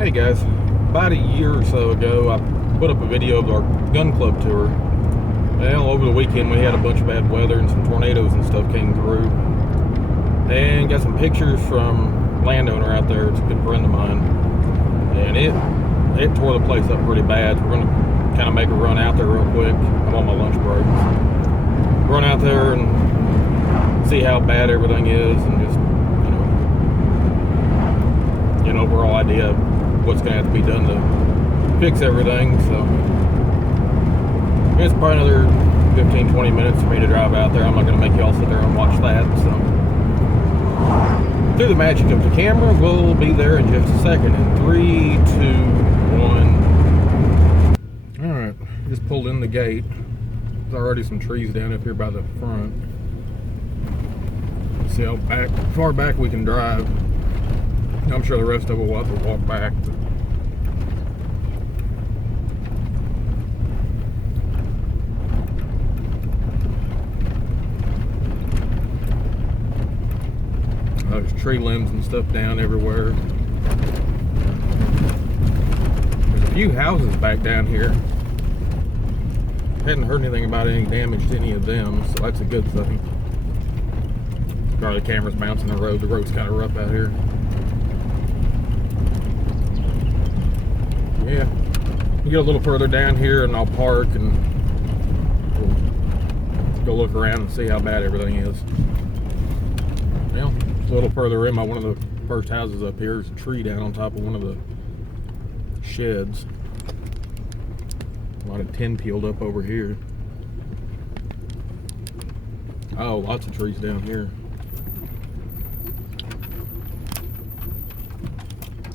Hey guys, about a year or so ago I put up a video of our gun club tour. Well, over the weekend we had a bunch of bad weather and some tornadoes and stuff came through. And got some pictures from a landowner out there, it's a good friend of mine. And it tore the place up pretty bad. So we're going to kind of make a run out there real quick. I'm on my lunch break. Run out there and see how bad everything is and just, get an overall idea of what's going to have to be done to fix everything. So it's probably another 15-20 minutes for me to drive out there. I'm not going to make y'all sit there and watch that. So through the magic of the camera, we'll be there in just a second. In 3, 2, 1. All right, just pulled in the gate. There's already some trees down up here by the front. Let's see how far back we can drive. I'm sure the rest of it will have to walk back. But there's tree limbs and stuff down everywhere. There's a few houses back down here. Hadn't heard anything about any damage to any of them, so that's a good thing. Probably the camera's bouncing the road. The road's kind of rough out here. Yeah, you get a little further down here and I'll park and we'll go look around and see how bad everything is. Well, a little further in, one of the first houses up here is a tree down on top of one of the sheds. A lot of tin peeled up over here. Oh, lots of trees down here.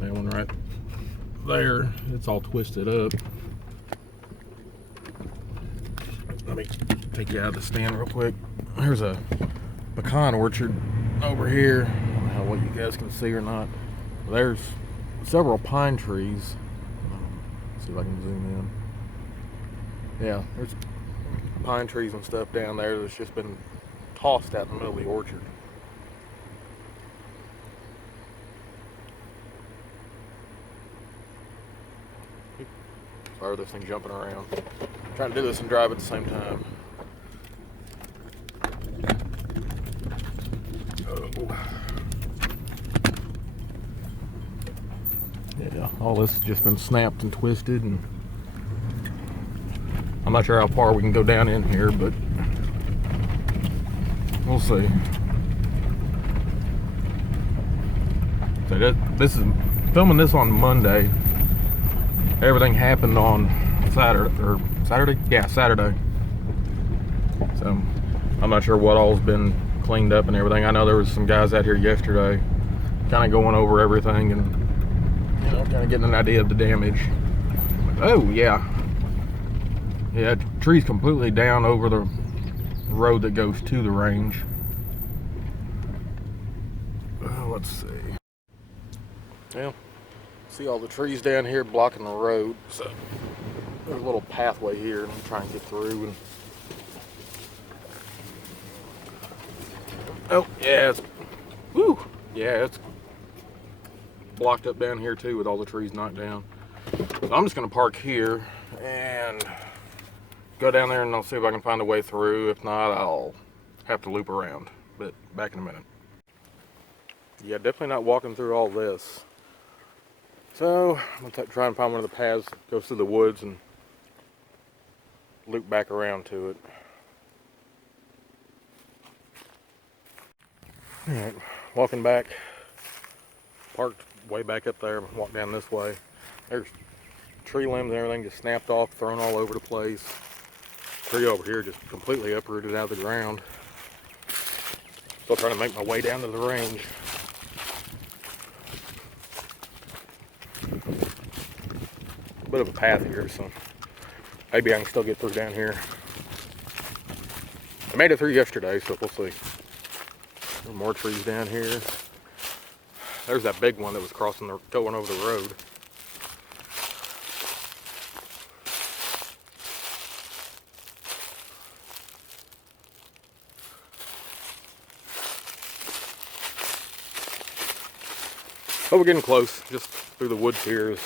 That one right there, it's all twisted up. Let me take you out of the stand real quick. There's a pecan orchard over here. I don't know what you guys can see or not. There's several pine trees. Let's see if I can zoom in. Yeah, there's pine trees and stuff down there that's just been tossed out in the middle of the orchard. Sorry, this thing jumping around. I'm trying to do this and drive at the same time. Oh. Yeah, all this has just been snapped and twisted, and I'm not sure how far we can go down in here, but we'll see. So this is filming this on Monday. Everything happened on Saturday? Yeah, Saturday. So I'm not sure what all's been cleaned up and everything. I know there was some guys out here yesterday kind of going over everything and kind of getting an idea of the damage. Oh yeah. Yeah, trees completely down over the road that goes to the range. Let's see. Well, see all the trees down here blocking the road, so there's a little pathway here and I'm trying to get through. And oh yeah, it's blocked up down here too with all the trees knocked down. So I'm just gonna park here and go down there and I'll see if I can find a way through. If not, I'll have to loop around, but back in a minute. Yeah, definitely not walking through all this. So I'm gonna try and find one of the paths that goes through the woods and loop back around to it. Alright, walking back, parked way back up there, walk down this way. There's tree limbs and everything just snapped off, thrown all over the place. Tree over here just completely uprooted out of the ground. Still trying to make my way down to the range. Bit of a path here, so maybe I can still get through down here. I made it through yesterday, so we'll see. There are more trees down here. There's that big one that was going over the road. But we're getting close. Just through the woods here is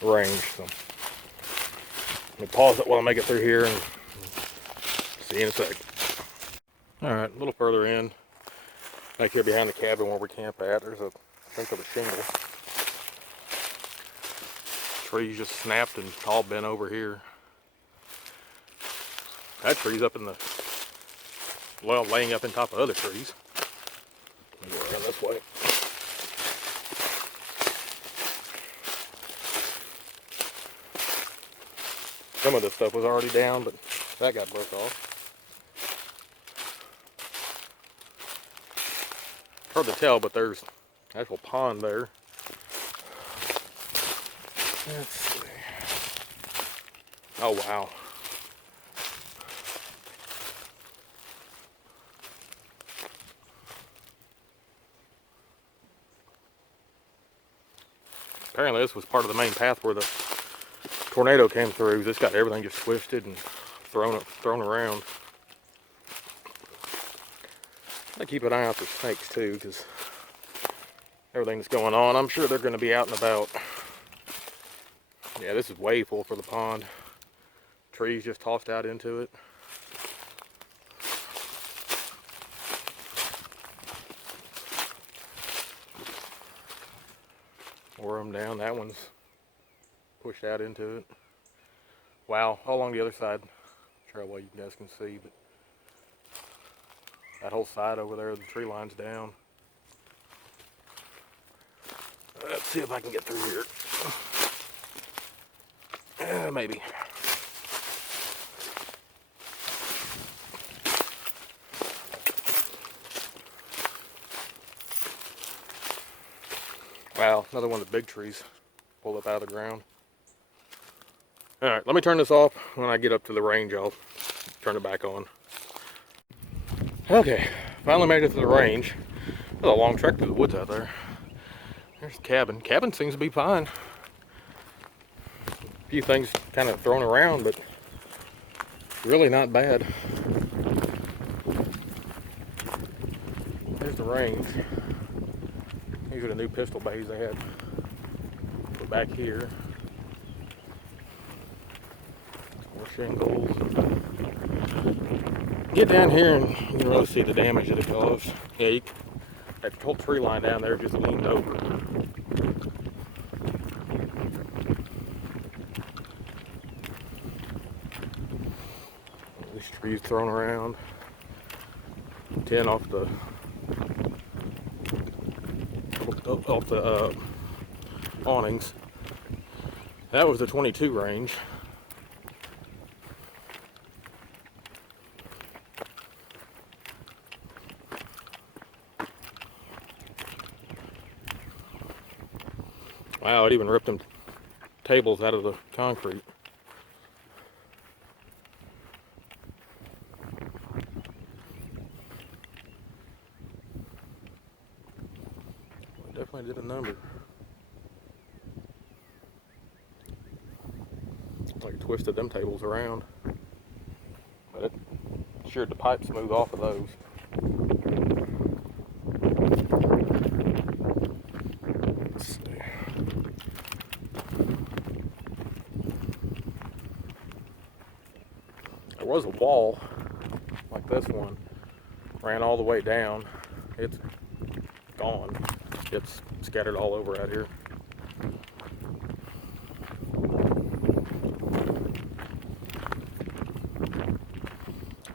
range. So let me pause it while I make it through here and see you in a sec. All right, a little further in, back here behind the cabin where we camp at, there's a chunk of a shingle. Trees just snapped and all bent over here. That tree's up in the, well, laying up on top of other trees. Let me go around this way. Some of this stuff was already down, but that got broke off. Hard to tell, but there's an actual pond there. Let's see. Oh, wow. Apparently this was part of the main path where the tornado came through. This got everything just twisted and thrown around. I keep an eye out for snakes too, because everything that's going on, I'm sure they're going to be out and about. Yeah, this is way full for the pond. Trees just tossed out into it. More of them down. That one's pushed out into it. Wow, all along the other side. I'm sure how well you guys can see, but that whole side over there, the tree line's down. Let's see if I can get through here. Maybe. Wow, another one of the big trees pulled up out of the ground. Alright, let me turn this off. When I get up to the range, I'll turn it back on. Okay, finally made it to the range. It was a long trek through the woods out there. There's the cabin. Cabin seems to be fine. A few things kind of thrown around, but really not bad. There's the range. These are the new pistol bays they had put back here. More shingles. Get down here and you can really see the damage that it caused. Yeah, that whole tree line down there just leaned over. These trees thrown around. 10 off the awnings. That was the 22 range. Wow, it even ripped them tables out of the concrete. It definitely did a number. Like it twisted them tables around. But it sheared the pipe smooth off of those. Let's see. There was a wall like this one, ran all the way down. It's gone. It's scattered all over out here.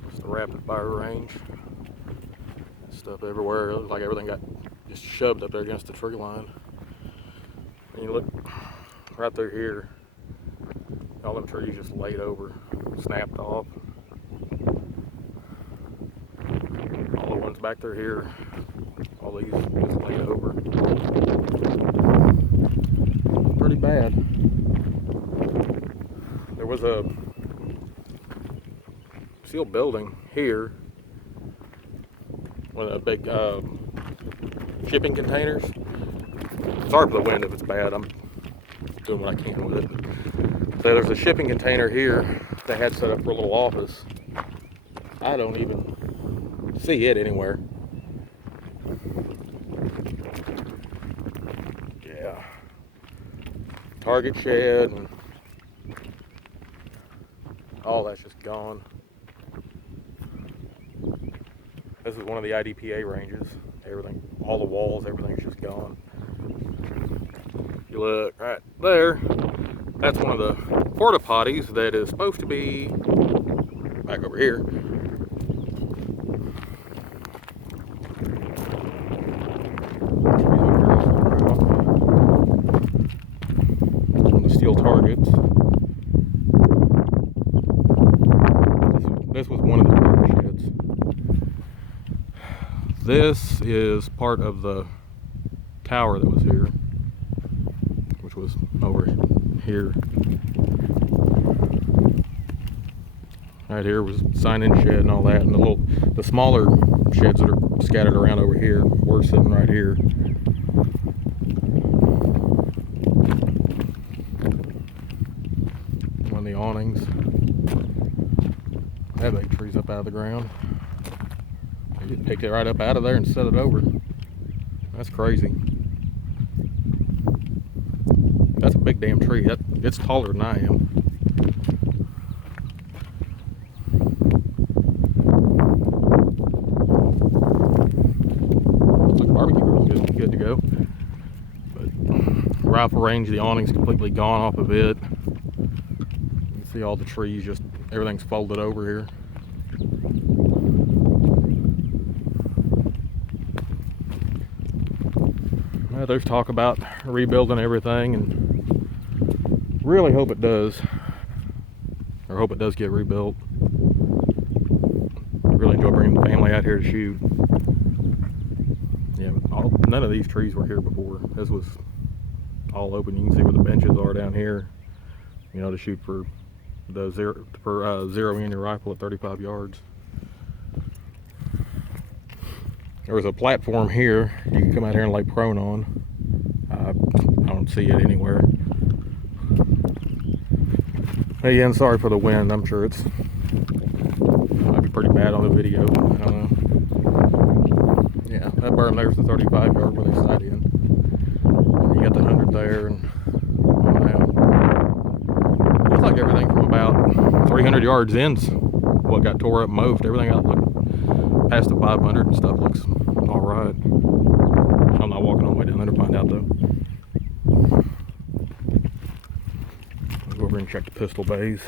It's the rapid fire range. Stuff everywhere. It looked like everything got just shoved up there against the tree line. And you look right through here, all them trees just laid over, snapped off. All the ones back through here, all these just laid over. Pretty bad. There was a steel building here, one of the big shipping containers. Sorry for the wind if it's bad. I'm doing what I can with it. So there's a shipping container here they had set up for a little office. I don't even see it anywhere. Target shed, and all that's just gone. This is one of the IDPA ranges. Everything, all the walls, everything's just gone. You look right there, that's one of the porta potties that is supposed to be back over here. One of the steel targets. This was one of the target sheds. This is part of the tower that was here, which was over here. Right here was sign-in shed and all that, and the smaller sheds that are scattered around over here were sitting right here. One of the awnings. That big tree's up out of the ground. They just picked it right up out of there and set it over. That's crazy. That's a big damn tree. It's taller than I am. Looks like barbecue grill's good to go. But rifle range, the awning's completely gone off of it. You can see all the trees, just everything's folded over here. There's talk about rebuilding everything, and really hope it does, or hope it does get rebuilt. Really enjoy bringing the family out here to shoot. Yeah, but none of these trees were here before. This was all open. You can see where the benches are down here, you know, to shoot for the zeroing your rifle at 35 yards. There was a platform here you can come out here and lay prone on. I don't see it anywhere. Hey, I'm sorry for the wind. I'm sure it might be pretty bad on the video. I don't know. Yeah, that berm there's the 35 yard where they sight in. And you got the 100 there and on down. Looks like everything from about 300 yards in's what got tore up most. Everything else looked past the 500 and stuff looks all right. I'm not walking all the way down there to find out though. I'll go over and check the pistol bays.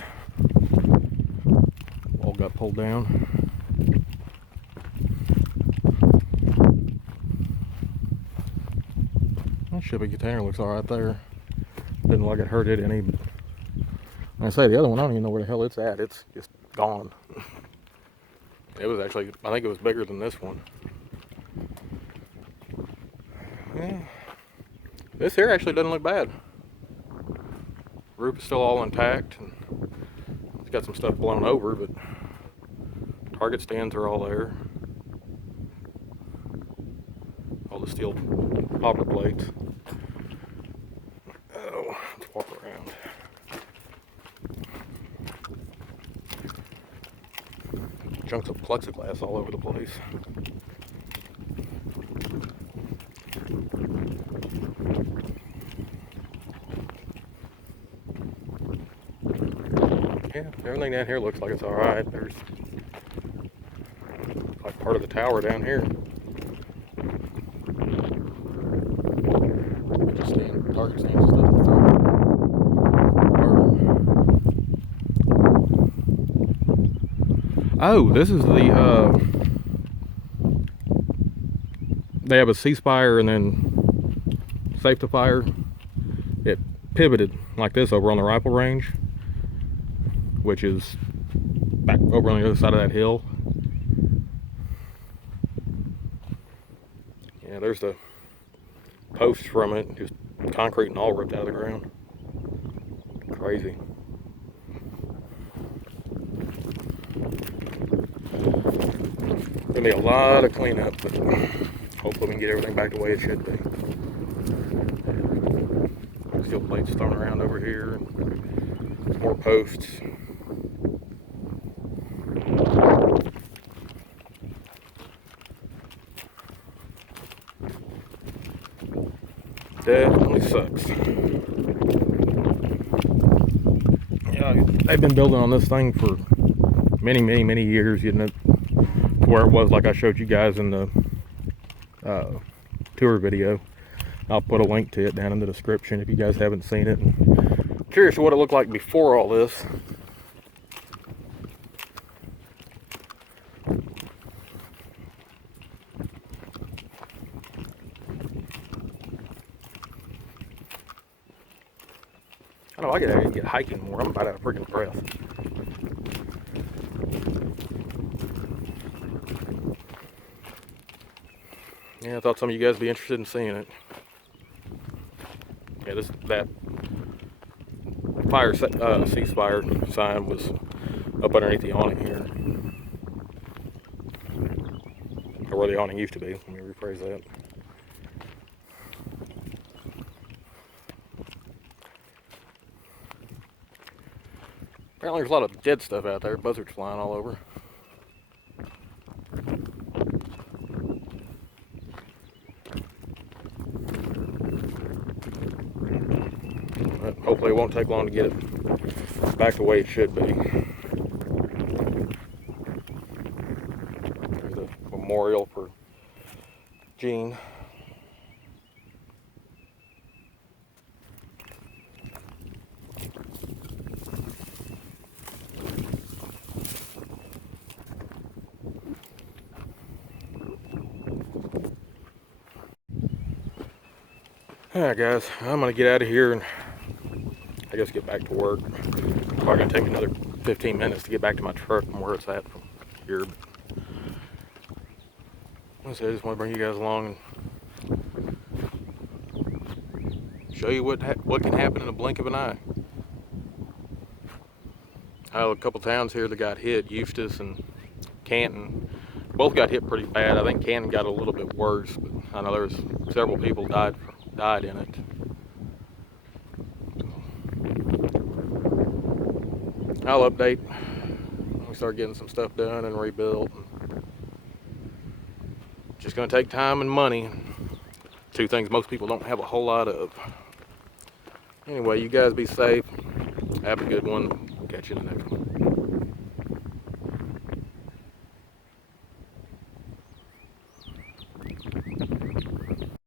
Wall got pulled down. That shipping container looks all right there. Didn't look like it hurt it any, but like I say, the other one, I don't even know where the hell it's at. It's just gone. It was actually, I think it was bigger than this one. Yeah. This here actually doesn't look bad. Roof is still all intact, and it's got some stuff blown over, but target stands are all there. All the steel popper plates. Oh, let's walk around. Chunks of plexiglass all over the place. Yeah, everything down here looks like it's all right. There's like part of the tower down here. Just target stands and stuff. Oh, this is the, they have a C-spire and then safety fire. It pivoted like this over on the rifle range, which is back over on the other side of that hill. Yeah, there's the posts from it, just concrete and all ripped out of the ground. Crazy. Gonna be a lot of cleanup, but hopefully we can get everything back the way it should be. Steel plates thrown around over here, and more posts. Definitely sucks. They've been building on this thing for many years, getting it to where it was like I showed you guys in the tour video. I'll put a link to it down in the description if you guys haven't seen it. I'm curious what it looked like before all this. I know I gotta get hiking more. I'm about out of freaking breath. Yeah, I thought some of you guys would be interested in seeing it. Yeah, that ceasefire sign was up underneath the awning here. Or where the awning used to be. Let me rephrase that. Apparently there's a lot of dead stuff out there. Buzzards flying all over. But hopefully it won't take long to get it back the way it should be. There's a memorial for Gene. Alright guys, I'm going to get out of here and I guess get back to work. Probably going to take me another 15 minutes to get back to my truck from where it's at from here. I just want to bring you guys along and show you what can happen in a blink of an eye. I have a couple towns here that got hit, Eustis and Canton. Both got hit pretty bad. I think Canton got a little bit worse, but I know there's several people died in it. I'll update when we start getting some stuff done and rebuilt. Just going to take time and money. Two things most people don't have a whole lot of. Anyway, you guys be safe. Have a good one. Catch you in the next one.